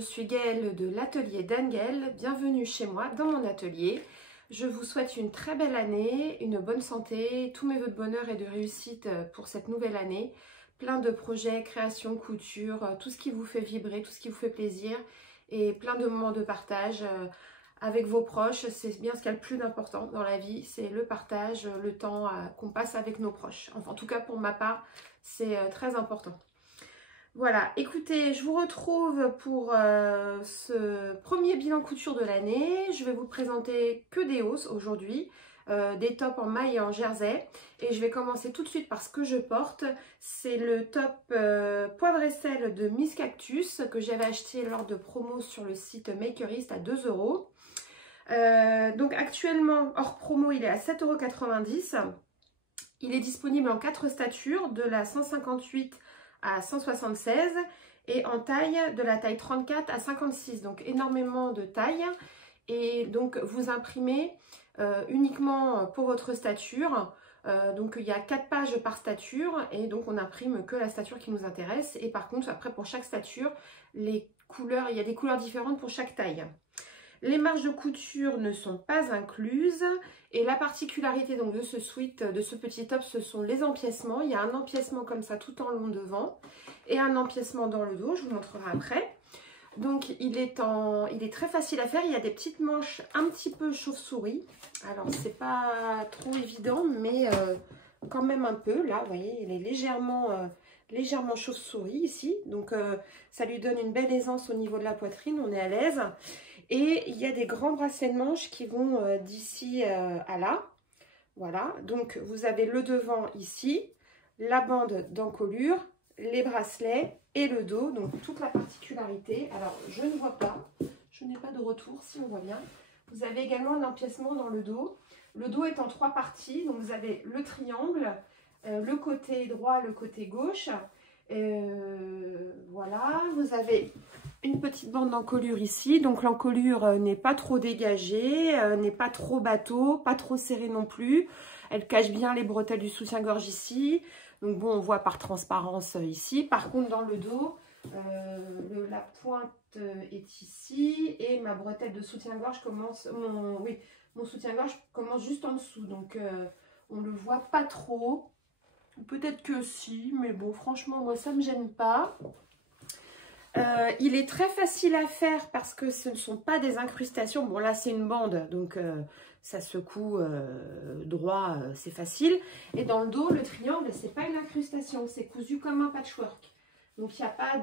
je suis Gaëlle de l'atelier d'Anne-Gaëlle. Bienvenue chez moi dans mon atelier. Je vous souhaite une très belle année, une bonne santé, tous mes vœux de bonheur et de réussite pour cette nouvelle année. Plein de projets, création, couture, tout ce qui vous fait vibrer, tout ce qui vous fait plaisir et plein de moments de partage avec vos proches. C'est bien ce qu'il y a le plus d'important dans la vie, c'est le partage, le temps qu'on passe avec nos proches. Enfin, en tout cas pour ma part, c'est très important. Voilà, écoutez, je vous retrouve pour ce premier bilan couture de l'année. Je vais vous présenter que des hausses aujourd'hui, des tops en maille et en jersey. Et je vais commencer tout de suite par ce que je porte. C'est le top poivre et sel de Miss Cactus que j'avais acheté lors de promo sur le site Makerist à 2 €. Donc actuellement, hors promo, il est à 7,90 €. Il est disponible en 4 statures, de la 158 à 176 et en taille de la taille 34 à 56, donc énormément de taille. Et donc vous imprimez uniquement pour votre stature, donc il y a 4 pages par stature et donc on imprime que la stature qui nous intéresse. Et par contre après pour chaque stature, les couleurs, il y a des couleurs différentes pour chaque taille. Les marges de couture ne sont pas incluses et la particularité donc de ce sweat, de ce petit top, ce sont les empiècements. Il y a un empiècement comme ça tout en long devant et un empiècement dans le dos, je vous montrerai après. Donc il est très facile à faire, il y a des petites manches un petit peu chauve-souris. Alors c'est pas trop évident mais quand même un peu, là vous voyez il est légèrement chauve-souris ici. Donc ça lui donne une belle aisance au niveau de la poitrine, on est à l'aise. Et il y a des grands bracelets de manches qui vont d'ici à là. Voilà, donc vous avez le devant ici, la bande d'encolure, les bracelets et le dos. Donc toute la particularité. Alors je ne vois pas, je n'ai pas de retour si on voit bien. Vous avez également un empiècement dans le dos. Le dos est en 3 parties. Donc vous avez le triangle, le côté droit, le côté gauche. Voilà, vous avez une petite bande d'encolure ici, donc l'encolure n'est pas trop dégagée, n'est pas trop bateau, pas trop serrée non plus. Elle cache bien les bretelles du soutien-gorge ici, donc bon on voit par transparence ici. Par contre dans le dos, la pointe est ici et ma bretelle de soutien-gorge commence, mon soutien-gorge commence juste en dessous, donc on le voit pas trop. Peut-être que si, mais bon franchement moi ça me gêne pas. Il est très facile à faire parce que ce ne sont pas des incrustations. Bon là c'est une bande donc ça secoue droit, c'est facile. Et dans le dos le triangle c'est pas une incrustation, c'est cousu comme un patchwork. Donc il n'y a pas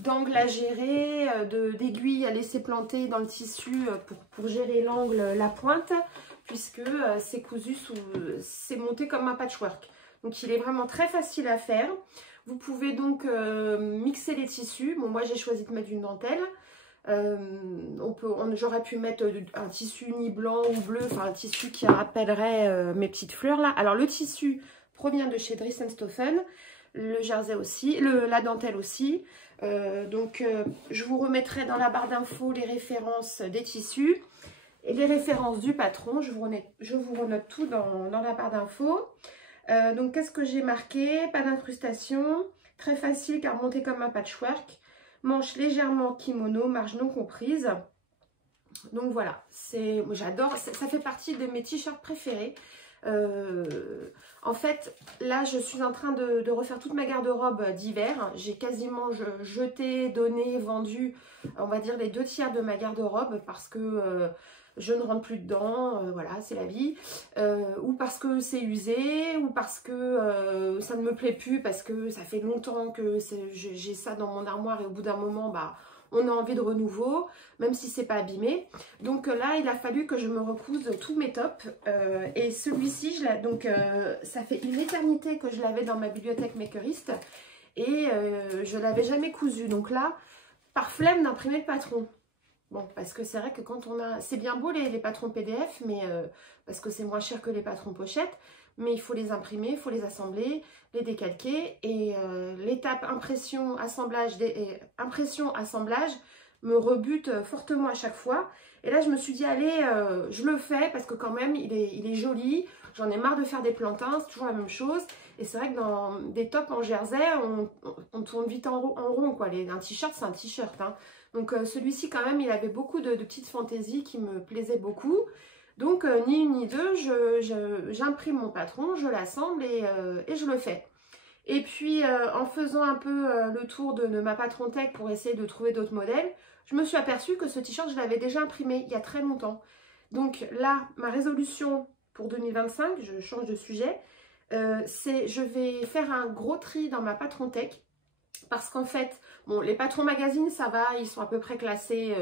d'angle à gérer, d'aiguille à laisser planter dans le tissu pour gérer l'angle, la pointe, puisque c'est cousu c'est monté comme un patchwork. Donc il est vraiment très facile à faire. Vous pouvez donc mixer les tissus. Bon, moi j'ai choisi de mettre une dentelle. J'aurais pu mettre un tissu ni blanc ou bleu, enfin un tissu qui rappellerait mes petites fleurs là. Alors le tissu provient de chez Dries & Stoffen, le jersey aussi, la dentelle aussi. Je vous remettrai dans la barre d'infos les références des tissus et les références du patron. Je vous renote tout dans la barre d'infos. Donc qu'est-ce que j'ai marqué? Pas d'incrustation, très facile car monté comme un patchwork, manche légèrement kimono, marge non comprise. Donc voilà, j'adore, ça fait partie de mes t-shirts préférés. En fait là je suis en train de refaire toute ma garde-robe d'hiver. J'ai quasiment jeté, donné, vendu on va dire les 2/3 de ma garde-robe parce que je ne rentre plus dedans, voilà, c'est la vie. Ou parce que c'est usé, ou parce que ça ne me plaît plus, parce que ça fait longtemps que j'ai ça dans mon armoire et au bout d'un moment, bah, on a envie de renouveau, même si c'est pas abîmé. Donc là, il a fallu que je me recouse tous mes tops. Et celui-ci, ça fait une éternité que je l'avais dans ma bibliothèque Makerist et je l'avais jamais cousu. Donc là, par flemme d'imprimer le patron. Bon, parce que c'est vrai que quand on a... C'est bien beau les patrons PDF, mais parce que c'est moins cher que les patrons pochettes, mais il faut les imprimer, il faut les assembler, les décalquer. Et l'étape impression-assemblage me rebute fortement à chaque fois. Et là, je me suis dit, allez, je le fais parce que quand même, il est joli. J'en ai marre de faire des plantins, c'est toujours la même chose. Et c'est vrai que dans des tops en jersey, on tourne vite en rond, quoi. Un t-shirt, c'est un t-shirt, hein. Donc celui-ci quand même, il avait beaucoup de petites fantaisies qui me plaisaient beaucoup. Donc ni une ni deux, j'imprime mon patron, je l'assemble et je le fais. Et puis en faisant un peu le tour de ma patron tech pour essayer de trouver d'autres modèles, je me suis aperçue que ce t-shirt, je l'avais déjà imprimé il y a très longtemps. Donc là, ma résolution pour 2025, je change de sujet, c'est je vais faire un gros tri dans ma patron tech. Parce qu'en fait, bon, les patrons magazines, ça va, ils sont à peu près classés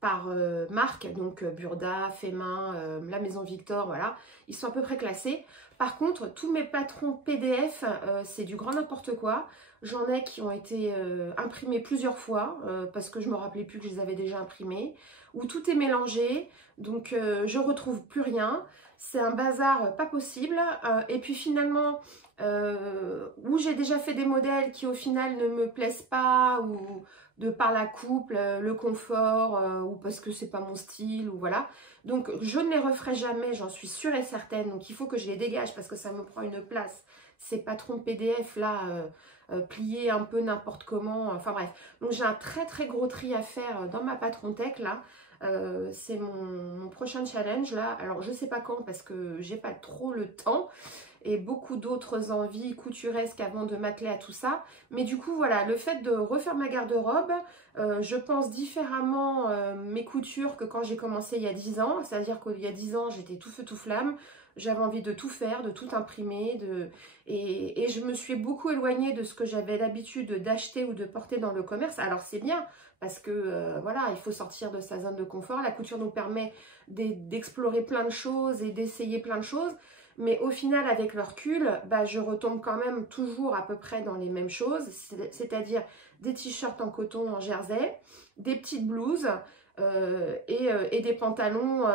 par marque, donc Burda, Faimin, la Maison Victor, voilà, ils sont à peu près classés. Par contre, tous mes patrons PDF, c'est du grand n'importe quoi. J'en ai qui ont été imprimés plusieurs fois, parce que je me rappelais plus que je les avais déjà imprimés, où tout est mélangé, donc je retrouve plus rien. C'est un bazar pas possible. Et puis finalement, où j'ai déjà fait des modèles qui au final ne me plaisent pas, ou de par la coupe, le confort, ou parce que c'est pas mon style, ou voilà. Donc je ne les referai jamais, j'en suis sûre et certaine. Donc il faut que je les dégage parce que ça me prend une place. Ces patrons PDF là, pliés un peu n'importe comment, enfin bref. Donc j'ai un très très gros tri à faire dans ma patron tech là. C'est mon prochain challenge là. Alors je sais pas quand parce que j'ai pas trop le temps et beaucoup d'autres envies couturesques avant de m'atteler à tout ça. Mais du coup, voilà, le fait de refaire ma garde-robe, je pense différemment mes coutures que quand j'ai commencé il y a 10 ans. C'est-à-dire qu'il y a 10 ans, j'étais tout feu tout flamme. J'avais envie de tout faire, de tout imprimer. Et je me suis beaucoup éloignée de ce que j'avais l'habitude d'acheter ou de porter dans le commerce. Alors c'est bien, parce que voilà, il faut sortir de sa zone de confort. La couture nous permet d'explorer plein de choses et d'essayer plein de choses. Mais au final, avec le recul, bah, je retombe quand même toujours à peu près dans les mêmes choses, c'est-à-dire des t-shirts en coton en jersey, des petites blouses et des pantalons.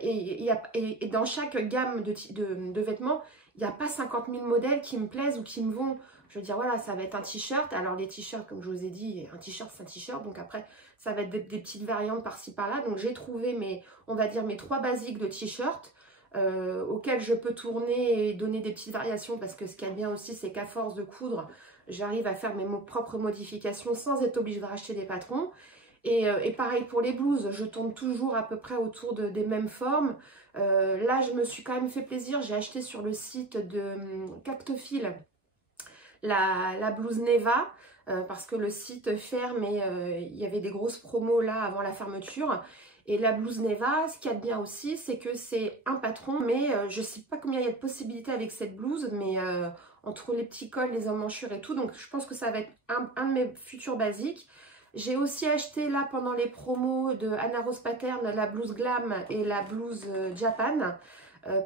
Et dans chaque gamme de vêtements, il n'y a pas 50 000 modèles qui me plaisent ou qui me vont. Je veux dire, voilà, ça va être un t-shirt. Alors les t-shirts, comme je vous ai dit, un t-shirt, c'est un t-shirt. Donc après, ça va être des petites variantes par-ci, par-là. Donc j'ai trouvé on va dire mes 3 basiques de t-shirts. Auquel je peux tourner et donner des petites variations, parce que ce qui est bien aussi, c'est qu'à force de coudre, j'arrive à faire mes propres modifications sans être obligée de racheter des patrons. Et pareil pour les blouses, je tourne toujours à peu près autour des mêmes formes. Là, je me suis quand même fait plaisir, j'ai acheté sur le site de Cactophile la blouse Neva, parce que le site ferme et il y avait des grosses promos là avant la fermeture. Et la blouse Neva, ce qu'il y a de bien aussi, c'est que c'est un patron, mais je ne sais pas combien il y a de possibilités avec cette blouse, mais entre les petits cols, les emmanchure et tout, donc je pense que ça va être un de mes futurs basiques. J'ai aussi acheté là pendant les promos de Anna Rose Pattern la blouse Glam et la blouse Japan,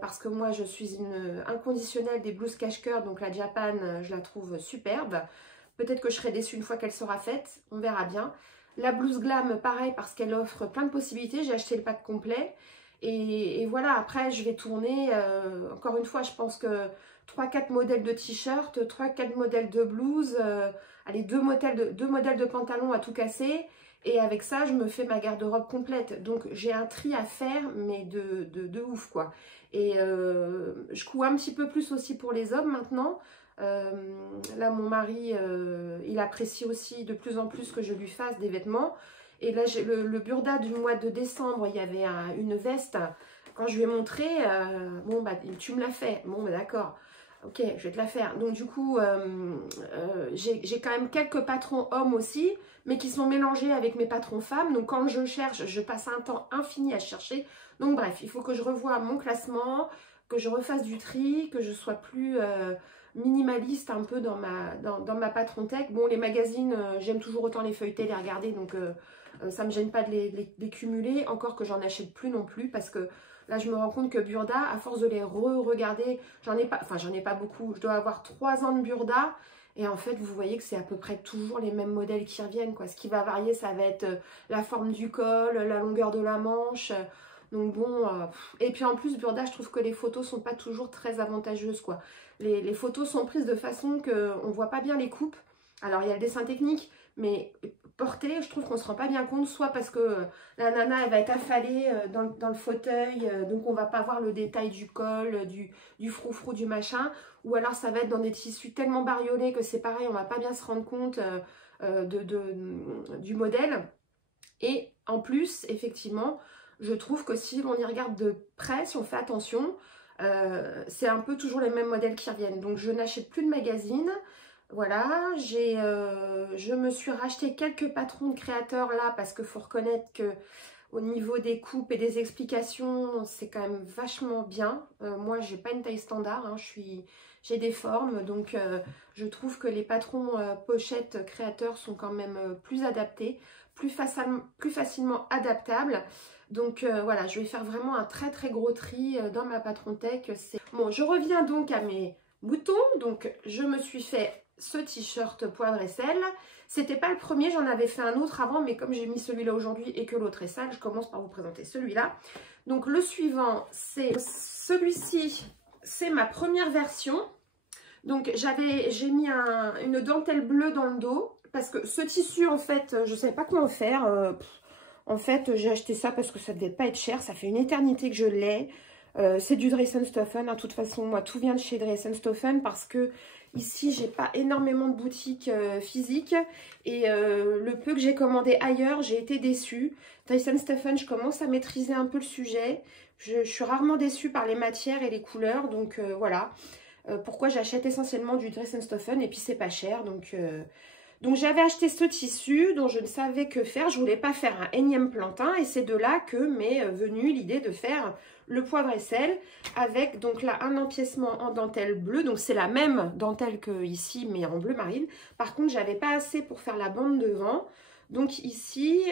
parce que moi je suis une inconditionnelle des blouses cache-cœur, donc la Japan je la trouve superbe. Peut-être que je serai déçue une fois qu'elle sera faite, on verra bien. La blouse Glam, pareil, parce qu'elle offre plein de possibilités. J'ai acheté le pack complet. Et voilà, après, je vais tourner. Encore une fois, je pense que 3-4 modèles de t-shirt, 3-4 modèles de blouse, allez, 2 modèles de pantalons à tout casser. Et avec ça, je me fais ma garde-robe complète. Donc, j'ai un tri à faire, mais de ouf, quoi. Et je couds un petit peu plus aussi pour les hommes maintenant. Là mon mari il apprécie aussi de plus en plus que je lui fasse des vêtements, et là le Burda du mois de décembre, il y avait une veste. Quand je lui ai montré, bon bah tu me l'as fait, bon bah d'accord, ok, je vais te la faire. Donc du coup j'ai quand même quelques patrons hommes aussi, mais qui sont mélangés avec mes patrons femmes. Donc quand je cherche, je passe un temps infini à chercher. Donc bref, il faut que je revoie mon classement, que je refasse du tri, que je sois plus minimaliste un peu dans ma patron tech. Bon, les magazines, j'aime toujours autant les feuilleter, les regarder, donc ça me gêne pas de les cumuler, encore que j'en achète plus non plus, parce que là je me rends compte que Burda, à force de les re-regarder, j'en ai pas beaucoup, je dois avoir 3 ans de Burda, et en fait vous voyez que c'est à peu près toujours les mêmes modèles qui reviennent, quoi. Ce qui va varier, ça va être la forme du col, la longueur de la manche. Donc bon, et puis en plus Burda, je trouve que les photos sont pas toujours très avantageuses, quoi. Les photos sont prises de façon qu'on ne voit pas bien les coupes. Alors il y a le dessin technique, mais porté, je trouve qu'on ne se rend pas bien compte, soit parce que la nana elle va être affalée dans le fauteuil, donc on ne va pas voir le détail du col, du froufrou, du machin, ou alors ça va être dans des tissus tellement bariolés que c'est pareil, on ne va pas bien se rendre compte du modèle. Et en plus, effectivement, je trouve que si on y regarde de près, si on fait attention, c'est un peu toujours les mêmes modèles qui reviennent. Donc je n'achète plus de magazines. Voilà, je me suis racheté quelques patrons de créateurs là parce qu'il faut reconnaître que au niveau des coupes et des explications, c'est quand même vachement bien. Moi, j'ai pas une taille standard, hein, j'ai des formes, donc je trouve que les patrons pochettes créateurs sont quand même plus adaptés, plus facilement adaptables. Donc voilà, je vais faire vraiment un très très gros tri dans ma patron tech. Bon, je reviens donc à mes boutons. Donc je me suis fait ce t-shirt poivre et sel. C'était pas le premier, j'en avais fait un autre avant, mais comme j'ai mis celui-là aujourd'hui et que l'autre est sale, je commence par vous présenter celui-là. Donc le suivant, c'est celui-ci, c'est ma première version. Donc j'ai mis une dentelle bleue dans le dos, parce que ce tissu, en fait, je ne savais pas comment faire. En fait, j'ai acheté ça parce que ça devait pas être cher, ça fait une éternité que je l'ai. C'est du Dressenstoffen, hein. De toute façon, moi, tout vient de chez Dressenstoffen parce que ici, j'ai pas énormément de boutiques physiques et le peu que j'ai commandé ailleurs, j'ai été déçue. Dressenstoffen, je commence à maîtriser un peu le sujet. Je suis rarement déçue par les matières et les couleurs, donc voilà. Pourquoi j'achète essentiellement du Dressenstoffen et puis c'est pas cher, donc j'avais acheté ce tissu dont je ne savais que faire. Je ne voulais pas faire un énième plantain et c'est de là que m'est venue l'idée de faire le poivre et sel avec donc là un empiècement en dentelle bleue. Donc c'est la même dentelle que ici mais en bleu marine. Par contre, j'avais pas assez pour faire la bande devant. Donc ici,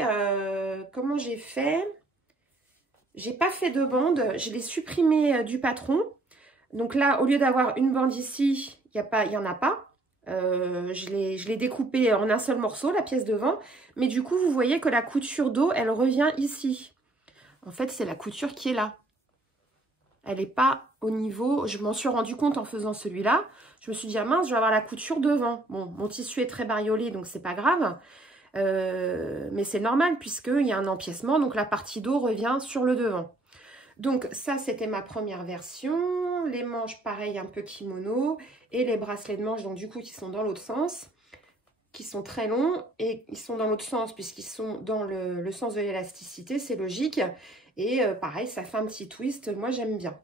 comment j'ai fait? J'ai pas fait de bande, je l'ai supprimé du patron. Donc là, au lieu d'avoir une bande ici, il y en a pas. Je l'ai découpé en un seul morceau, la pièce devant. Mais du coup, vous voyez que la couture dos, elle revient ici. En fait, c'est la couture qui est là. Elle n'est pas au niveau... Je m'en suis rendu compte en faisant celui-là. Je me suis dit, ah mince, je vais avoir la couture devant. Bon, mon tissu est très bariolé, donc c'est pas grave. Mais c'est normal, puisqu'il y a un empiècement. Donc la partie dos revient sur le devant. Donc ça, c'était ma première version. Les manches, pareil, un peu kimono. Et les bracelets de manches, donc du coup, qui sont dans l'autre sens, qui sont très longs. Et ils sont dans l'autre sens, puisqu'ils sont dans le sens de l'élasticité, c'est logique. Et pareil, ça fait un petit twist. Moi, j'aime bien.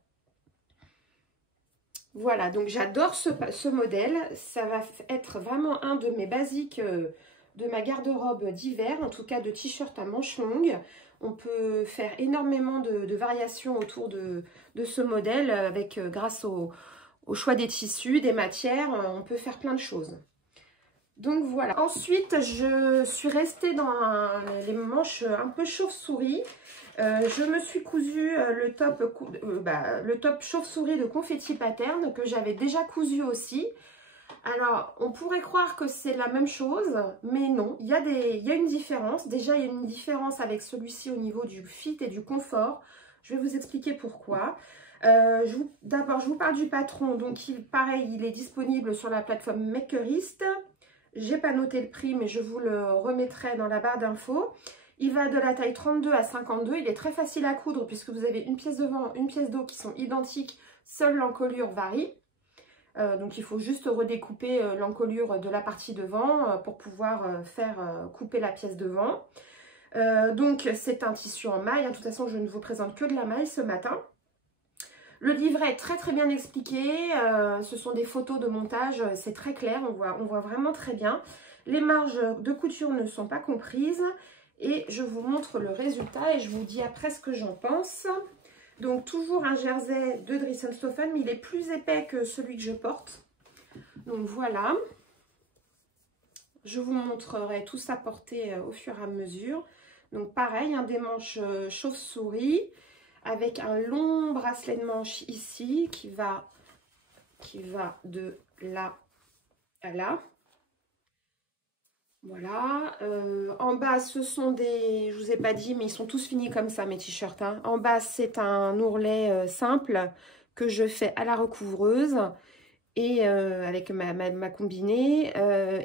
Voilà, donc j'adore ce modèle. Ça va être vraiment un de mes basiques de ma garde-robe d'hiver, en tout cas de t-shirt à manches longues. On peut faire énormément de variations autour de ce modèle avec, grâce au choix des tissus, des matières, on peut faire plein de choses. Donc voilà. Ensuite, je suis restée dans les manches un peu chauve-souris. Je me suis cousu le top chauve-souris de Confetti Pattern que j'avais déjà cousu aussi. Alors, on pourrait croire que c'est la même chose, mais non, il y a une différence. Déjà, il y a une différence avec celui-ci au niveau du fit et du confort. Je vais vous expliquer pourquoi. D'abord, je vous parle du patron. Donc, pareil, il est disponible sur la plateforme Makerist. Je n'ai pas noté le prix, mais je vous le remettrai dans la barre d'infos. Il va de la taille 32 à 52. Il est très facile à coudre puisque vous avez une pièce devant, une pièce dos qui sont identiques. Seule l'encolure varie. Donc il faut juste redécouper l'encolure de la partie devant pour pouvoir faire couper la pièce devant. Donc c'est un tissu en maille, hein. De toute façon je ne vous présente que de la maille ce matin. Le livret est très très bien expliqué, ce sont des photos de montage, c'est très clair, on voit vraiment très bien. Les marges de couture ne sont pas comprises et je vous montre le résultat et je vous dis après ce que j'en pense. Donc toujours un jersey de Dressenstoffen, mais il est plus épais que celui que je porte. Donc voilà. Je vous montrerai tout ça porté au fur et à mesure. Donc pareil, un des manches chauve-souris avec un long bracelet de manche ici qui va de là à là. Voilà, en bas ce sont des, je vous ai pas dit mais ils sont tous finis comme ça mes t-shirts, hein. En bas c'est un ourlet simple que je fais à la recouvreuse et avec ma combinée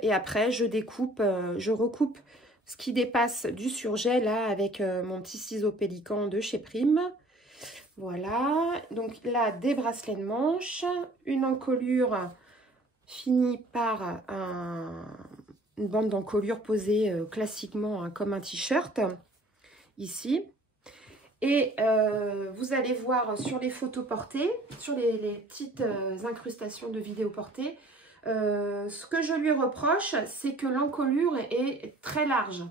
et après je découpe, je recoupe ce qui dépasse du surjet là avec mon petit ciseau pélican de chez Prime. Voilà, donc là des bracelets de manche, une encolure finie par une bande d'encolure posée classiquement hein, comme un t-shirt, ici. Et vous allez voir sur les photos portées, sur les petites incrustations de vidéos portées, ce que je lui reproche, c'est que l'encolure est très large.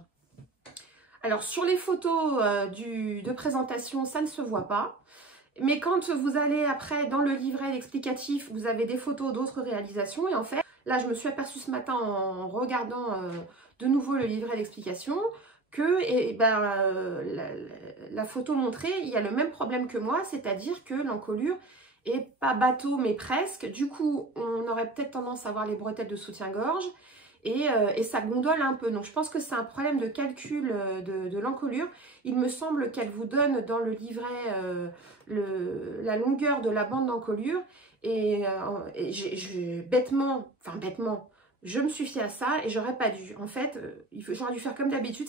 Alors sur les photos de présentation, ça ne se voit pas. Mais quand vous allez après dans le livret explicatif, vous avez des photos d'autres réalisations. Et en fait, là je me suis aperçue ce matin en regardant de nouveau le livret d'explication que la photo montrée, il y a le même problème que moi, c'est-à-dire que l'encolure est pas bateau mais presque. Du coup, on aurait peut-être tendance à voir les bretelles de soutien-gorge et ça gondole un peu. Donc je pense que c'est un problème de calcul de l'encolure. Il me semble qu'elle vous donne dans le livret la longueur de la bande d'encolure et bêtement, je me suis fiée à ça et j'aurais pas dû. En fait, j'aurais dû faire comme d'habitude,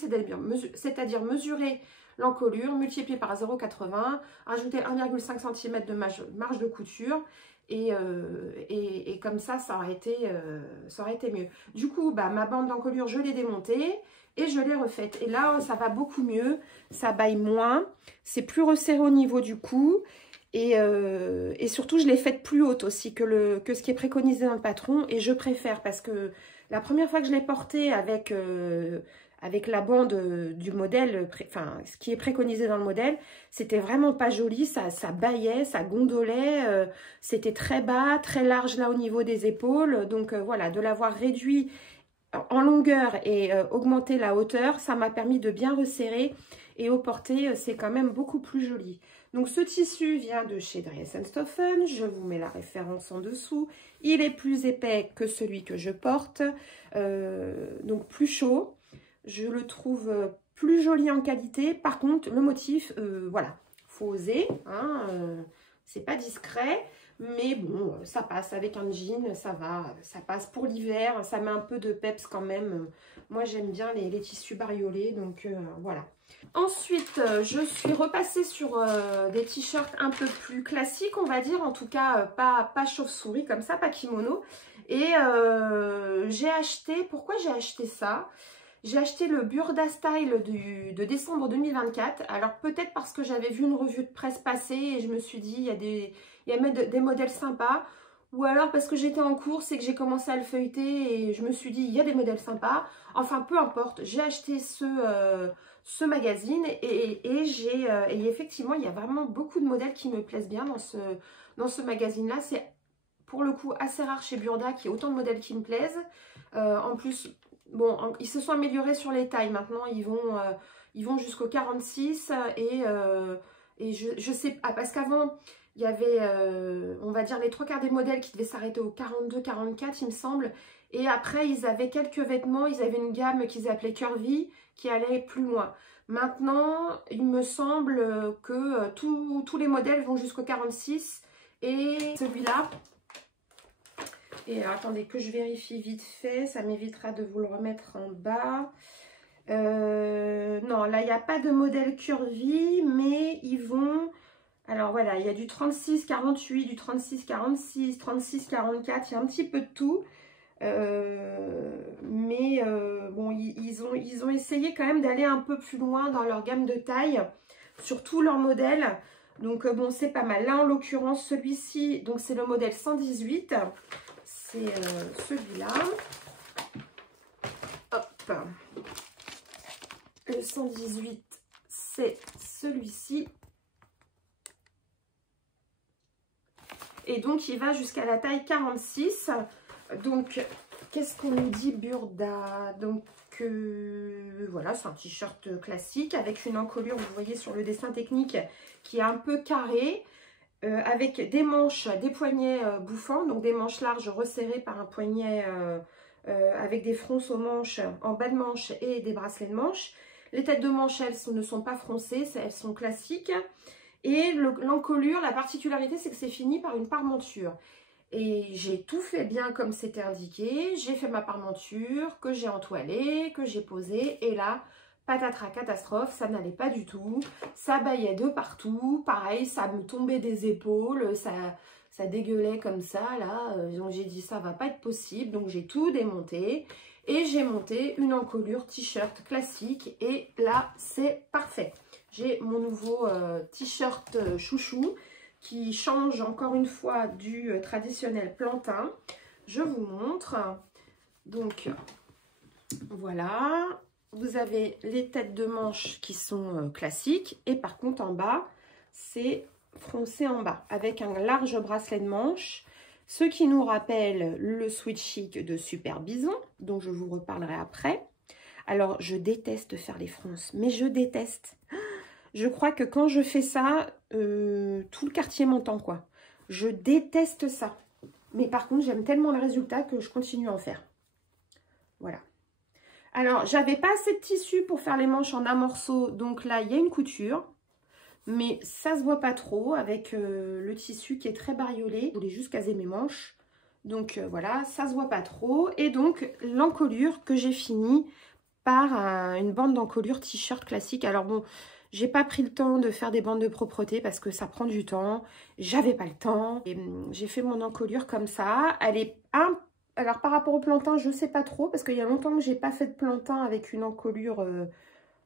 c'est-à-dire mesurer l'encolure, multiplier par 0,80, rajouter 1,5 cm de marge de couture et comme ça aurait été mieux. Du coup, ma bande d'encolure, je l'ai démontée et je l'ai refaite. Et là, ça va beaucoup mieux, ça baille moins, c'est plus resserré au niveau du cou. Et surtout, je l'ai faite plus haute aussi que ce qui est préconisé dans le patron. Et je préfère parce que la première fois que je l'ai portée avec la bande du modèle, ce qui est préconisé dans le modèle, c'était vraiment pas joli. Ça baillait, ça gondolait. C'était très bas, très large là au niveau des épaules. Donc voilà, de l'avoir réduit en longueur et augmenter la hauteur, ça m'a permis de bien resserrer. Et au porté, c'est quand même beaucoup plus joli. Donc ce tissu vient de chez Dries & Stoffen, je vous mets la référence en dessous. Il est plus épais que celui que je porte, donc plus chaud. Je le trouve plus joli en qualité. Par contre, le motif, voilà, faut oser, hein, c'est pas discret. Mais bon, ça passe avec un jean, ça va, ça passe pour l'hiver, ça met un peu de peps quand même. Moi, j'aime bien les tissus bariolés, donc voilà. Ensuite, je suis repassée sur des t-shirts un peu plus classiques, on va dire, en tout cas pas chauve-souris comme ça, pas kimono. Et j'ai acheté, pourquoi j'ai acheté ça? J'ai acheté le Burda Style de décembre 2024. Alors peut-être parce que j'avais vu une revue de presse passer et je me suis dit il y a des modèles sympas. Ou alors parce que j'étais en course et que j'ai commencé à le feuilleter et je me suis dit il y a des modèles sympas. Enfin peu importe, j'ai acheté ce magazine et effectivement il y a vraiment beaucoup de modèles qui me plaisent bien dans ce magazine-là. C'est pour le coup assez rare chez Burda qu'il y ait autant de modèles qui me plaisent. En plus... Bon, ils se sont améliorés sur les tailles. Maintenant, ils vont jusqu'au 46 et je sais pas, parce qu'avant, il y avait, on va dire, les 3/4 des modèles qui devaient s'arrêter au 42, 44, il me semble. Et après, ils avaient quelques vêtements, ils avaient une gamme qu'ils appelaient Curvy qui allait plus loin. Maintenant, il me semble que tous les modèles vont jusqu'au 46 et celui-là... Et alors, attendez que je vérifie vite fait, ça m'évitera de vous le remettre en bas. Non, là, il n'y a pas de modèle curvy, mais ils vont... Alors voilà, il y a du 36-48, du 36-46, 36-44, il y a un petit peu de tout. Bon, ils ont essayé quand même d'aller un peu plus loin dans leur gamme de taille, sur tous leurs modèles. Donc bon, c'est pas mal. Là, en l'occurrence, celui-ci, donc c'est le modèle 118. C'est celui-là. Hop. Le 118, c'est celui-ci. Et donc, il va jusqu'à la taille 46. Donc, qu'est-ce qu'on nous dit Burda? Donc, voilà, c'est un t-shirt classique avec une encolure, vous voyez sur le dessin technique, qui est un peu carré. Avec des manches, des poignets bouffants, donc des manches larges resserrées par un poignet avec des fronces aux manches, en bas de manche et des bracelets de manche. Les têtes de manche, elles ne sont pas froncées, elles sont classiques. Et l'encolure, la particularité, c'est que c'est fini par une parmenture. Et j'ai tout fait bien comme c'était indiqué. J'ai fait ma parmenture, que j'ai entoilée, que j'ai posée. Et là... patatras, catastrophe, ça n'allait pas du tout, ça baillait de partout, pareil, ça me tombait des épaules, ça dégueulait comme ça là. Donc j'ai dit ça va pas être possible, donc j'ai tout démonté et j'ai monté une encolure t-shirt classique et là c'est parfait. J'ai mon nouveau t-shirt chouchou qui change encore une fois du traditionnel plantain. Je vous montre. Donc voilà, vous avez les têtes de manches qui sont classiques et par contre en bas c'est froncé en bas avec un large bracelet de manches, ce qui nous rappelle le sweat chic de Super Bison dont je vous reparlerai après. Alors je déteste faire les fronces, mais je déteste. Je crois que quand je fais ça, tout le quartier m'entend quoi. Je déteste ça. Mais par contre, j'aime tellement le résultat que je continue à en faire. Voilà. Alors, j'avais pas assez de tissu pour faire les manches en un morceau. Donc là, il y a une couture. Mais ça se voit pas trop avec le tissu qui est très bariolé. Je voulais juste caser mes manches. Donc voilà, ça se voit pas trop. Et donc, l'encolure que j'ai fini par une bande d'encolure t-shirt classique. Alors bon, j'ai pas pris le temps de faire des bandes de propreté parce que ça prend du temps. J'avais pas le temps. J'ai fait mon encolure comme ça. Elle est alors par rapport au plantain, je sais pas trop parce qu'il y a longtemps que j'ai pas fait de plantain avec une encolure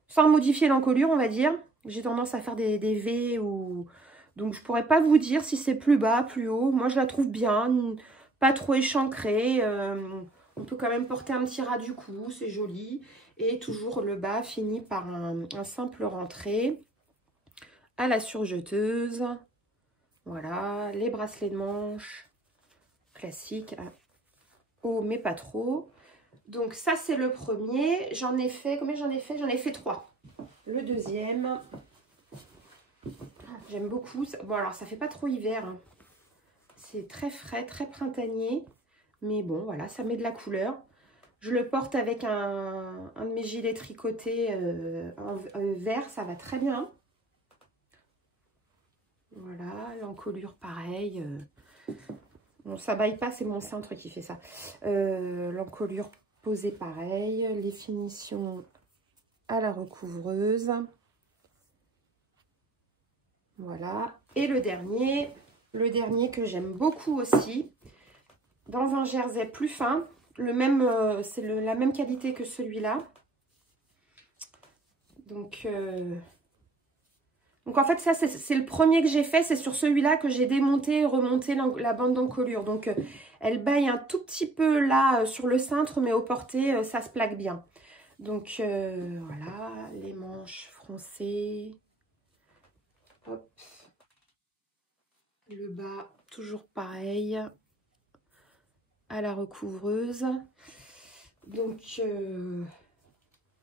sans modifier l'encolure, on va dire. J'ai tendance à faire des V ou donc je pourrais pas vous dire si c'est plus bas, plus haut. Moi je la trouve bien, pas trop échancrée. On peut quand même porter un petit ras du cou, c'est joli. Et toujours le bas fini par un simple rentré à la surjeteuse. Voilà, les bracelets de manches classiques, haut mais pas trop. Donc ça c'est le premier. J'en ai fait, combien j'en ai fait? J'en ai fait 3. Le deuxième, j'aime beaucoup. Bon alors ça fait pas trop hiver, hein. C'est très frais, très printanier. Mais bon voilà, ça met de la couleur. Je le porte avec un de mes gilets tricotés en vert, ça va très bien. Voilà, l'encolure pareil. Bon, ça baille pas, c'est mon cintre qui fait ça. L'encolure posée pareil. Les finitions à la recouvreuse. Voilà. Et le dernier que j'aime beaucoup aussi, dans un jersey plus fin. C'est la même qualité que celui-là. Donc en fait, ça, c'est le premier que j'ai fait. C'est sur celui-là que j'ai démonté et remonté la bande d'encolure. Donc, elle baille un tout petit peu là sur le cintre, mais au porté, ça se plaque bien. Donc, voilà, les manches froncées. Hop. Le bas, toujours pareil. À la recouvreuse. Donc,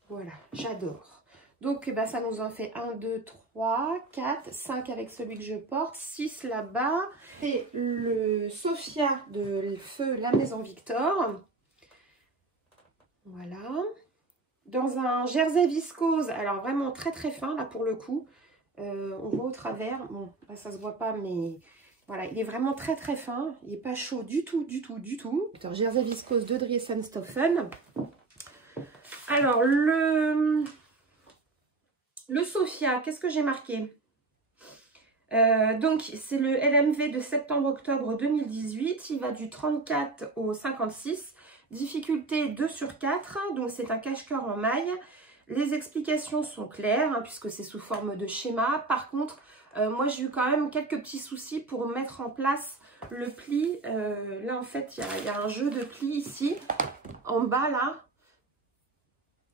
voilà, j'adore. Donc, bah, ça nous en fait 1, 2, 3, 4, 5 avec celui que je porte, 6 là-bas. Et le Sophia de Feu La Maison Victor. Voilà. Dans un jersey viscose, alors vraiment très très fin là pour le coup. On voit au travers, bon là ça se voit pas mais voilà, il est vraiment très très fin. Il n'est pas chaud du tout, du tout, du tout. Jersey viscose de Driesenstoffen. Alors le Sophia, qu'est-ce que j'ai marqué? Donc c'est le LMV de septembre-octobre 2018. Il va du 34 au 56. Difficulté 2 sur 4. Donc c'est un cache-cœur en maille. Les explications sont claires hein, puisque c'est sous forme de schéma. Par contre, moi j'ai eu quand même quelques petits soucis pour mettre en place le pli. Là en fait il y a un jeu de pli ici, en bas là.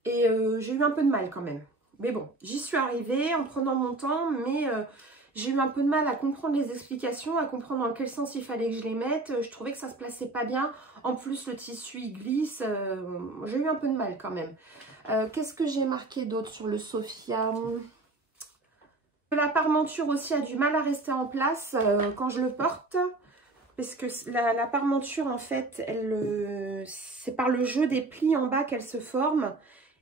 Et j'ai eu un peu de mal quand même. Mais bon, j'y suis arrivée en prenant mon temps, mais j'ai eu un peu de mal à comprendre les explications, à comprendre dans quel sens il fallait que je les mette. Je trouvais que ça se plaçait pas bien. En plus, le tissu il glisse. J'ai eu un peu de mal quand même. Qu'est-ce que j'ai marqué d'autre sur le Sophia? La parmenture aussi a du mal à rester en place quand je le porte. Parce que la parmenture, en fait, c'est par le jeu des plis en bas qu'elle se forme.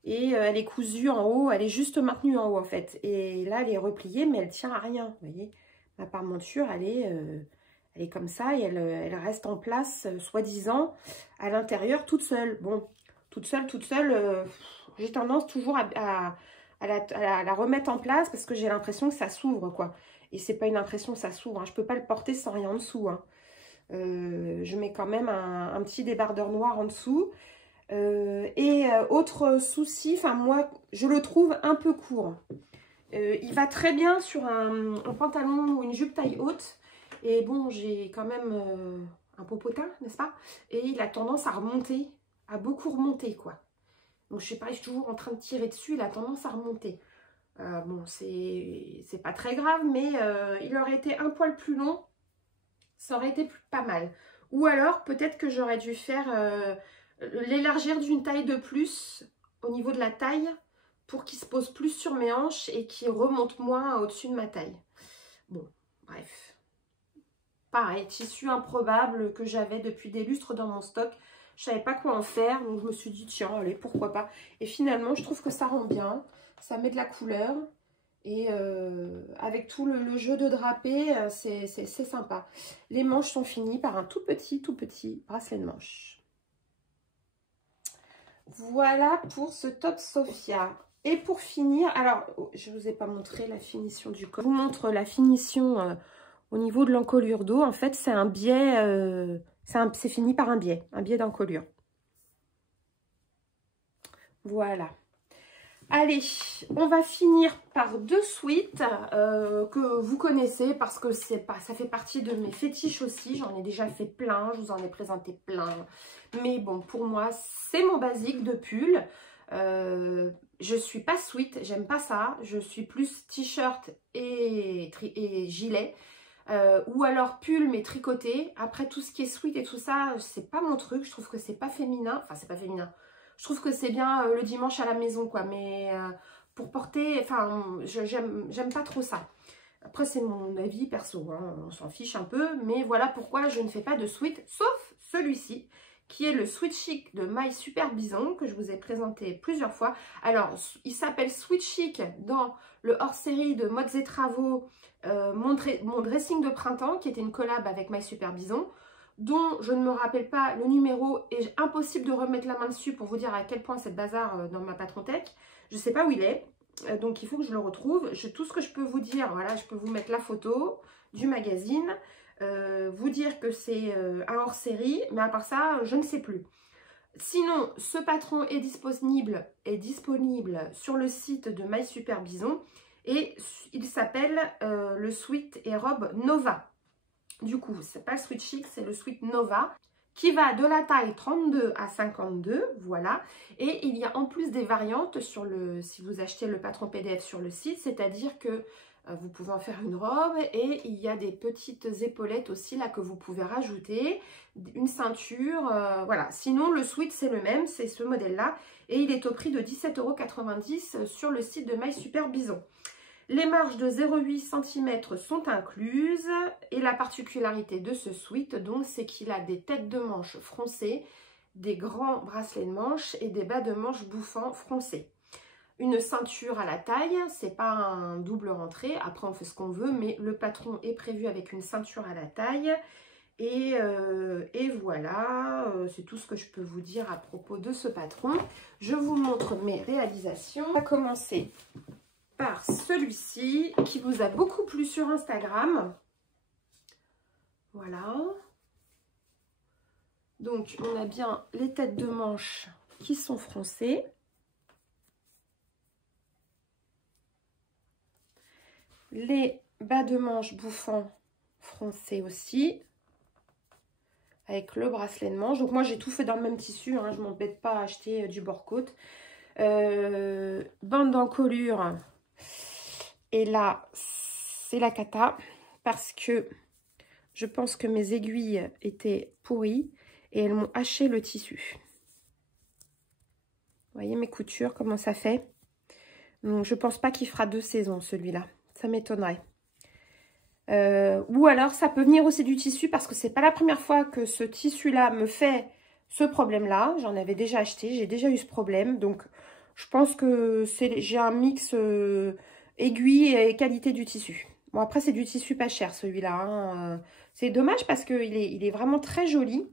Et elle est cousue en haut, elle est juste maintenue en haut en fait. Et là, elle est repliée, mais elle tient à rien. Vous voyez, ma parmenture, elle est comme ça et elle reste en place, soi-disant, à l'intérieur, toute seule. Bon, toute seule, j'ai tendance toujours à la remettre en place parce que j'ai l'impression que ça s'ouvre, quoi. Et c'est pas une impression que ça s'ouvre, hein. Je peux pas le porter sans rien en dessous, hein. Je mets quand même un petit débardeur noir en dessous. Autre souci, enfin moi, je le trouve un peu court. Il va très bien sur un pantalon ou une jupe taille haute. Et bon, j'ai quand même un popotin, n'est-ce pas? Et il a tendance à remonter, à beaucoup remonter, quoi. Donc, je sais pas, je suis toujours en train de tirer dessus, il a tendance à remonter. Bon, c'est pas très grave, mais il aurait été un poil plus long, ça aurait été pas mal. Ou alors, peut-être que j'aurais dû faire l'élargir d'une taille de plus au niveau de la taille pour qu'il se pose plus sur mes hanches et qu'il remonte moins au-dessus de ma taille. Bon, bref. Pareil, tissu improbable que j'avais depuis des lustres dans mon stock. Je savais pas quoi en faire, donc je me suis dit, tiens, allez, pourquoi pas. Et finalement, je trouve que ça rend bien. Ça met de la couleur. Et avec tout le jeu de drapé, c'est sympa. Les manches sont finies par un tout petit bracelet de manche. Voilà pour ce top Sophia. Et pour finir, alors, je ne vous ai pas montré la finition du col. Je vous montre la finition au niveau de l'encolure dos. En fait, c'est un biais, c'est fini par un biais d'encolure. Voilà. Allez, on va finir par deux suites que vous connaissez parce que ça fait partie de mes fétiches aussi. J'en ai déjà fait plein, je vous en ai présenté plein. Mais bon, pour moi, c'est mon basique de pull. Je suis pas sweat, j'aime pas ça. Je suis plus t-shirt et gilet. Ou alors pull mais tricoté. Après, tout ce qui est sweat et tout ça, c'est pas mon truc. Je trouve que c'est pas féminin. Enfin, c'est pas féminin. Je trouve que c'est bien le dimanche à la maison, quoi. Mais pour porter, enfin, j'aime pas trop ça. Après, c'est mon avis perso, hein, on s'en fiche un peu. Mais voilà pourquoi je ne fais pas de sweat, sauf celui-ci, qui est le Sweet Chic de My Super Bison, que je vous ai présenté plusieurs fois. Alors, il s'appelle Sweet Chic dans le hors-série de Modes et Travaux, mon dressing de printemps, qui était une collab avec My Super Bison, dont je ne me rappelle pas le numéro et impossible de remettre la main dessus pour vous dire à quel point c'est bazar dans ma Patron-Tech. Je ne sais pas où il est, donc il faut que je le retrouve. Tout ce que je peux vous dire, voilà, je peux vous mettre la photo du magazine, vous dire que c'est un hors-série, mais à part ça, je ne sais plus. Sinon, ce patron est disponible sur le site de My Super Bison et il s'appelle le Sweat et Robe Nova. Du coup, c'est pas le Sweet Chic, c'est le Sweat Nova qui va de la taille 32 à 52, voilà. Et il y a en plus des variantes si vous achetez le patron PDF sur le site, c'est-à-dire que vous pouvez en faire une robe et il y a des petites épaulettes aussi là que vous pouvez rajouter, une ceinture, voilà. Sinon, le sweat, c'est le même, c'est ce modèle-là et il est au prix de 17,90 € sur le site de My Super Bison. Les marges de 0,8 cm sont incluses et la particularité de ce sweat, donc, c'est qu'il a des têtes de manche froncées, des grands bracelets de manche et des bas de manche bouffants froncés. Une ceinture à la taille, c'est pas un double rentré, après on fait ce qu'on veut, mais le patron est prévu avec une ceinture à la taille. Et voilà, c'est tout ce que je peux vous dire à propos de ce patron. Je vous montre mes réalisations. On va commencer par celui-ci qui vous a beaucoup plu sur Instagram. Voilà. Donc, on a bien les têtes de manche qui sont froncées. Les bas de manche bouffants froncés aussi. Avec le bracelet de manche. Donc, moi, j'ai tout fait dans le même tissu. Hein, je ne m'embête pas à acheter du bord-côte. Bande d'encolure. Et là, c'est la cata parce que je pense que mes aiguilles étaient pourries et elles m'ont haché le tissu. Vous voyez mes coutures, comment ça fait? Donc, je pense pas qu'il fera 2 saisons, celui-là. Ça m'étonnerait. Ou alors, ça peut venir aussi du tissu parce que c'est pas la première fois que ce tissu-là me fait ce problème-là. J'en avais déjà acheté, j'ai déjà eu ce problème. Donc, je pense que j'ai un mix aiguille et qualité du tissu. Bon, après, c'est du tissu pas cher, celui-là. Hein. C'est dommage parce qu'il est vraiment très joli.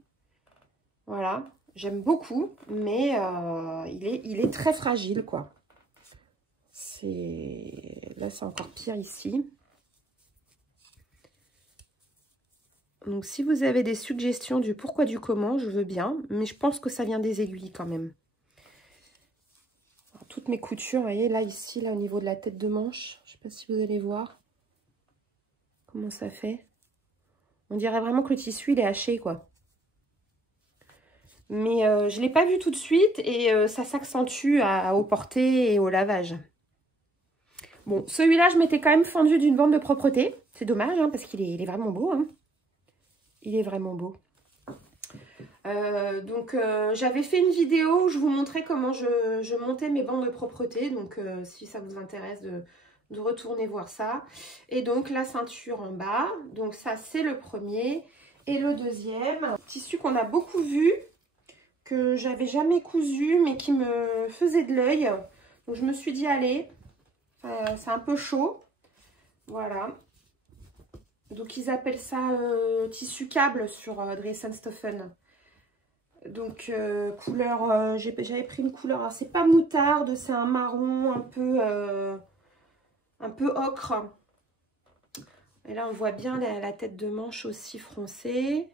Voilà, j'aime beaucoup, mais il est très fragile, quoi. Là, c'est encore pire ici. Donc si vous avez des suggestions du pourquoi du comment, je veux bien. Mais je pense que ça vient des aiguilles quand même. Alors, toutes mes coutures, vous voyez là, ici, là au niveau de la tête de manche. Je ne sais pas si vous allez voir comment ça fait. On dirait vraiment que le tissu, il est haché, quoi. Mais je ne l'ai pas vu tout de suite et ça s'accentue au porté et au lavage. Bon, celui-là, je m'étais quand même fendu d'une bande de propreté. C'est dommage, hein, parce qu'il est vraiment beau. Hein. Il est vraiment beau. J'avais fait une vidéo où je vous montrais comment je montais mes bandes de propreté. Donc, si ça vous intéresse de retourner voir ça. Et donc, la ceinture en bas. Donc, ça, c'est le premier. Et le deuxième, tissu qu'on a beaucoup vu, que j'avais jamais cousu, mais qui me faisait de l'œil. Donc, je me suis dit, allez, c'est un peu chaud. Voilà. Donc, ils appellent ça tissu câble sur Dress & Stoffen. Donc, couleur, j'avais pris une couleur, c'est pas moutarde, c'est un marron un peu ocre. Et là, on voit bien la tête de manche aussi froncée.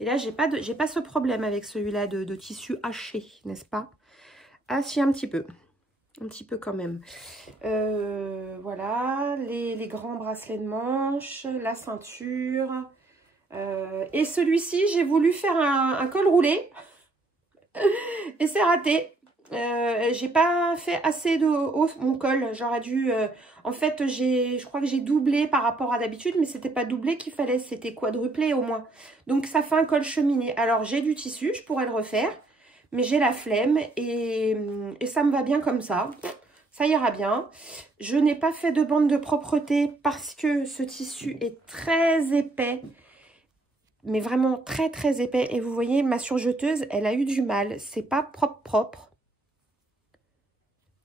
Et là, j'ai pas ce problème avec celui-là de tissu haché, n'est-ce pas? Ah, si, un petit peu. Un petit peu quand même. Voilà, les grands bracelets de manche, la ceinture. Et celui-ci, j'ai voulu faire un col roulé. Et c'est raté. J'ai pas fait assez de haut mon col. J'aurais dû... en fait, je crois que j'ai doublé par rapport à d'habitude, mais c'était pas doublé qu'il fallait, c'était quadruplé au moins. Donc ça fait un col cheminé. Alors j'ai du tissu, je pourrais le refaire, mais j'ai la flemme et ça me va bien comme ça. Ça ira bien. Je n'ai pas fait de bande de propreté parce que ce tissu est très épais. Mais vraiment très très épais. Et vous voyez, ma surjeteuse, elle a eu du mal. C'est pas propre.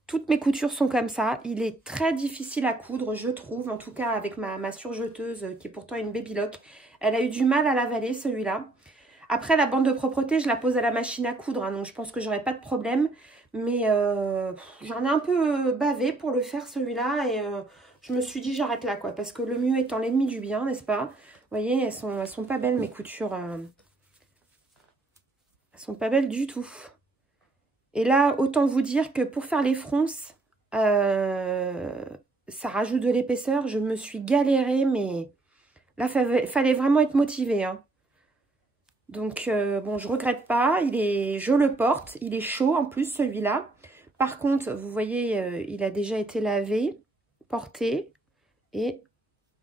Toutes mes coutures sont comme ça. Il est très difficile à coudre, je trouve. En tout cas, avec ma surjeteuse, qui est pourtant une baby lock. Elle a eu du mal à l'avaler, celui-là. Après, la bande de propreté, je la pose à la machine à coudre. Hein, donc, je pense que j'aurai pas de problème. Mais j'en ai un peu bavé pour le faire, celui-là. Et je me suis dit, j'arrête là, quoi. Parce que le mieux étant l'ennemi du bien, n'est-ce pas? Vous voyez, elles sont pas belles, mes coutures. Elles sont pas belles du tout. Et là, autant vous dire que pour faire les fronces, ça rajoute de l'épaisseur. Je me suis galérée, mais là, fallait vraiment être motivée. Hein. Donc, bon, je regrette pas. Je le porte. Il est chaud, en plus, celui-là. Par contre, vous voyez, il a déjà été lavé, porté, et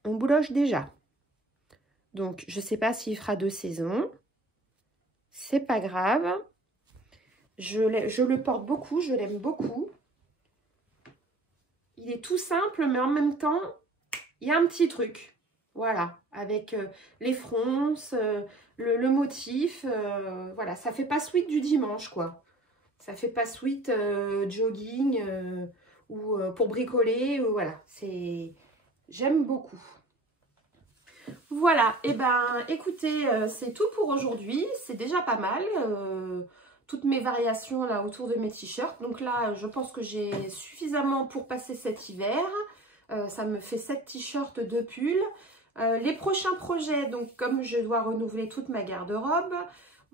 on bouloche déjà. Donc, je ne sais pas s'il fera 2 saisons. C'est pas grave. Je le porte beaucoup, je l'aime beaucoup. Il est tout simple, mais en même temps, il y a un petit truc. Voilà, avec les fronces, le motif. Voilà, ça fait pas sweat du dimanche, quoi. Ça fait pas sweat jogging ou pour bricoler. Voilà, j'aime beaucoup. Voilà, et ben écoutez, c'est tout pour aujourd'hui, c'est déjà pas mal, toutes mes variations là autour de mes t-shirts. Donc là, je pense que j'ai suffisamment pour passer cet hiver, ça me fait 7 t-shirts, 2 pulls. Les prochains projets, donc comme je dois renouveler toute ma garde-robe,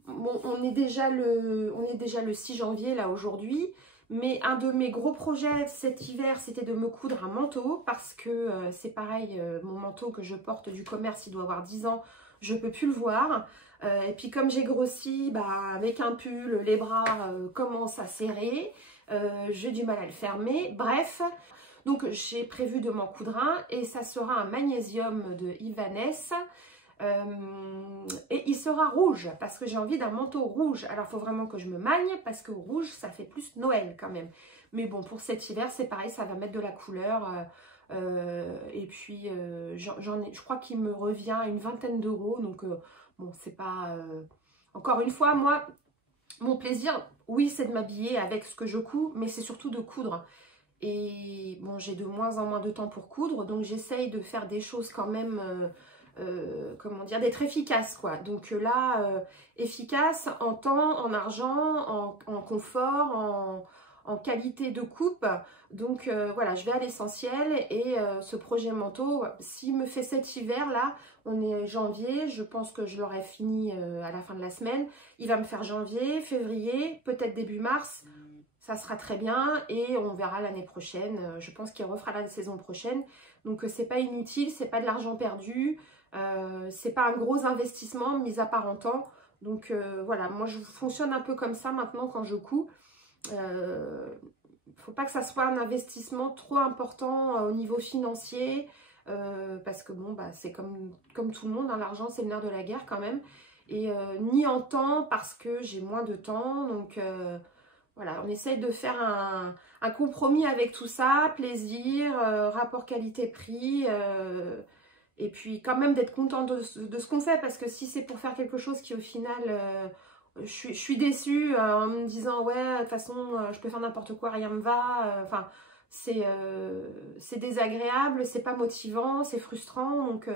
bon, on est déjà le 6 janvier là aujourd'hui. Mais un de mes gros projets cet hiver, c'était de me coudre un manteau parce que c'est pareil, mon manteau que je porte du commerce, il doit avoir 10 ans, je ne peux plus le voir. Et puis comme j'ai grossi, bah, avec un pull, les bras commencent à serrer, j'ai du mal à le fermer. Bref, donc j'ai prévu de m'en coudre un et ça sera un magnésium de Ivaness. Et il sera rouge parce que j'ai envie d'un manteau rouge. Alors il faut vraiment que je me magne parce que rouge ça fait plus Noël quand même. Mais bon, pour cet hiver c'est pareil, ça va mettre de la couleur. Et puis je crois qu'il me revient à une vingtaine d'euros. Donc bon, c'est pas... Encore une fois, moi, mon plaisir, oui, c'est de m'habiller avec ce que je couds, mais c'est surtout de coudre. Et bon, j'ai de moins en moins de temps pour coudre, donc j'essaye de faire des choses quand même... comment dire, d'être efficace, quoi. Donc là, efficace en temps, en argent, en confort, en qualité de coupe. Donc voilà, je vais à l'essentiel. Et ce projet manteau, s'il me fait cet hiver là, on est janvier, je pense que je l'aurai fini à la fin de la semaine. Il va me faire janvier, février, peut-être début mars. Ça sera très bien et on verra l'année prochaine. Je pense qu'il refera la saison prochaine. Donc c'est pas inutile, c'est pas de l'argent perdu. C'est pas un gros investissement mis à part en temps. Donc voilà, moi je fonctionne un peu comme ça maintenant quand je couds. Faut pas que ça soit un investissement trop important au niveau financier. Parce que bon, bah, c'est comme tout le monde, hein, l'argent c'est le nerf de la guerre quand même. Et ni en temps parce que j'ai moins de temps. Donc voilà, on essaye de faire un compromis avec tout ça, plaisir, rapport qualité-prix, et puis quand même d'être content de ce qu'on fait, parce que si c'est pour faire quelque chose qui au final, je suis déçue en me disant ouais, de toute façon, je peux faire n'importe quoi, rien me va, enfin, c'est désagréable, c'est pas motivant, c'est frustrant, donc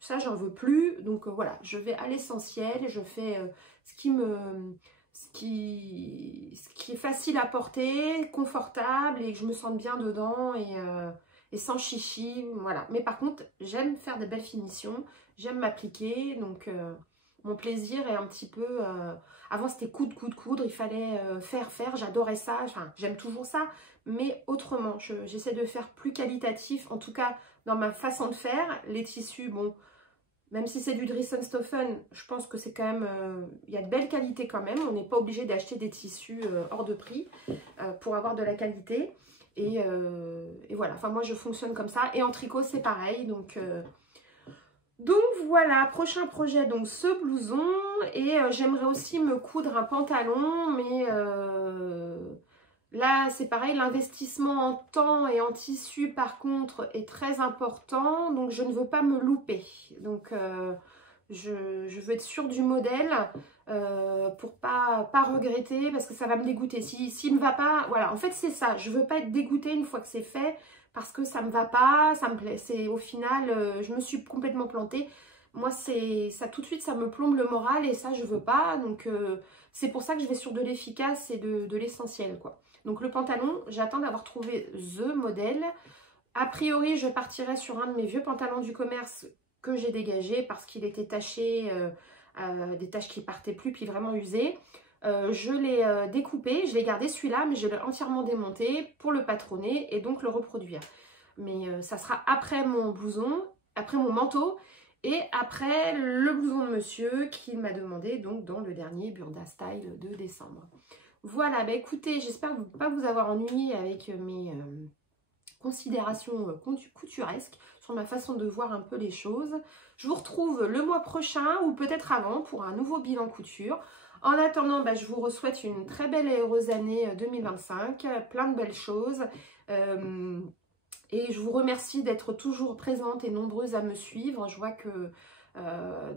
ça j'en veux plus, donc voilà, je vais à l'essentiel, je fais ce qui est facile à porter, confortable et que je me sente bien dedans et sans chichi, voilà. Mais par contre, j'aime faire des belles finitions, j'aime m'appliquer, donc mon plaisir est un petit peu... avant, c'était coudre, il fallait faire, j'adorais ça, enfin, j'aime toujours ça, mais autrement, j'essaie de faire plus qualitatif, en tout cas, dans ma façon de faire. Les tissus, bon... Même si c'est du Dressenstoffen, je pense que c'est quand même... il y a de belles qualités quand même. On n'est pas obligé d'acheter des tissus hors de prix pour avoir de la qualité. Et voilà, enfin moi je fonctionne comme ça. Et en tricot c'est pareil. Donc voilà, prochain projet, donc ce blouson. Et j'aimerais aussi me coudre un pantalon. Mais là c'est pareil, l'investissement en temps et en tissu par contre est très important. Donc je ne veux pas me louper. Donc je veux être sûre du modèle pour pas regretter, parce que ça va me dégoûter. S'il ne me va pas, voilà, en fait c'est ça. Je veux pas être dégoûtée une fois que c'est fait, parce que ça me va pas, ça me plaît. C'est au final, je me suis complètement plantée. Moi, ça tout de suite, ça me plombe le moral et ça, je veux pas. Donc, c'est pour ça que je vais sur de l'efficace et de l'essentiel, quoi. Donc, le pantalon, j'attends d'avoir trouvé the modèle. A priori, je partirai sur un de mes vieux pantalons du commerce que j'ai dégagé parce qu'il était taché, des taches qui partaient plus, puis vraiment usées. Je l'ai découpé, je l'ai gardé celui-là, mais je l'ai entièrement démonté pour le patronner et donc le reproduire. Mais ça sera après mon blouson, après mon manteau et après le blouson de monsieur qu'il m'a demandé donc dans le dernier Burda Style de décembre. Voilà, bah écoutez, j'espère ne pas vous avoir ennuyé avec mes considérations couturesques sur ma façon de voir un peu les choses. Je vous retrouve le mois prochain ou peut-être avant pour un nouveau bilan couture. En attendant, bah, je vous souhaite une très belle et heureuse année 2025, plein de belles choses. Et je vous remercie d'être toujours présente et nombreuses à me suivre. Je vois que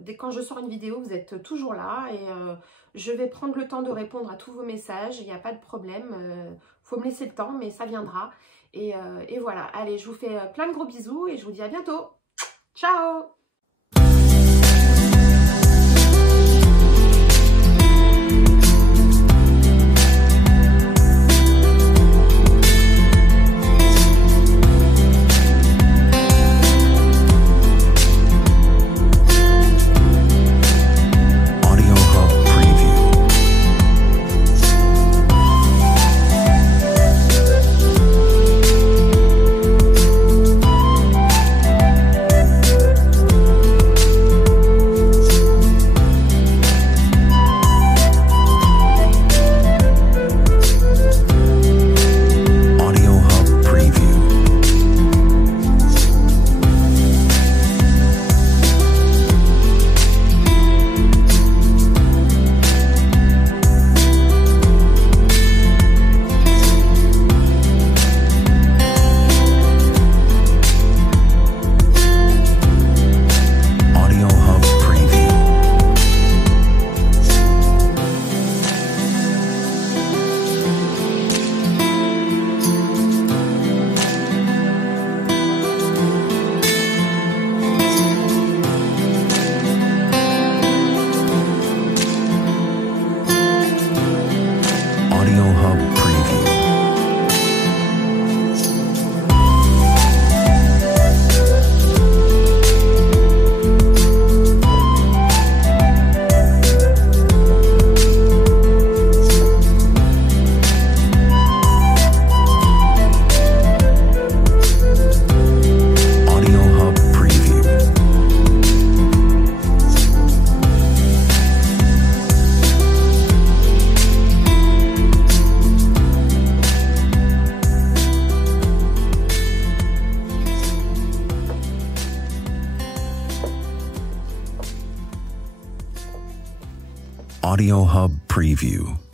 dès quand je sors une vidéo, vous êtes toujours là. Et je vais prendre le temps de répondre à tous vos messages. Il n'y a pas de problème. Faut me laisser le temps, mais ça viendra. Et voilà. Allez, je vous fais plein de gros bisous et je vous dis à bientôt. Ciao! Audio Hub Preview.